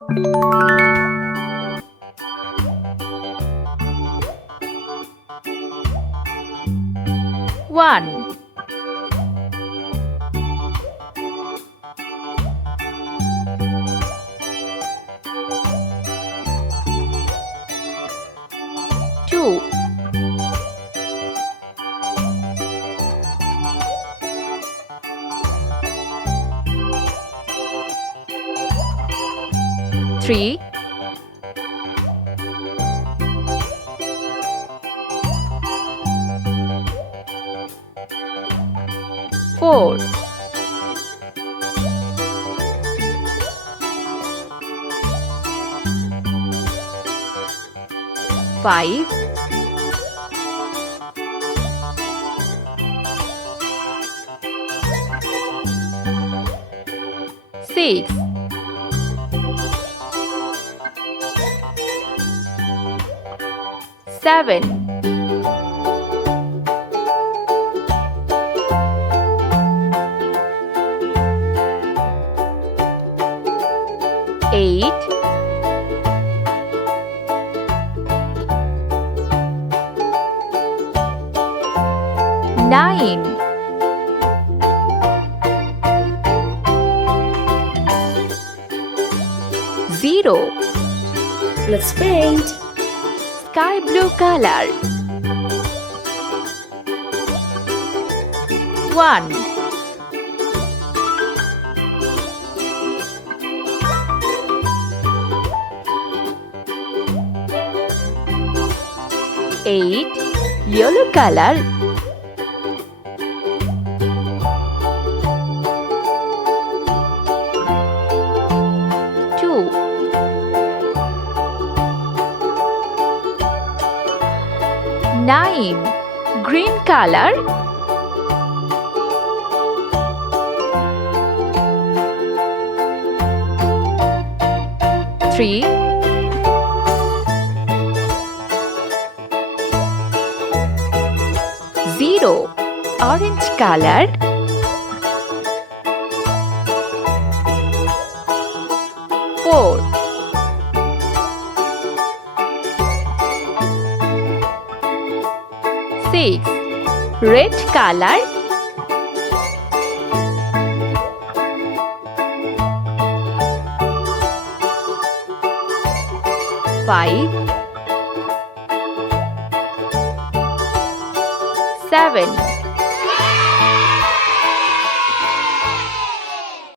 1 2 3 4 5 6 7 8 9 0 Let's paint. Sky blue color 1 8 yellow color 2 9 green color 3 0 orange colored 4 6 red color 5 7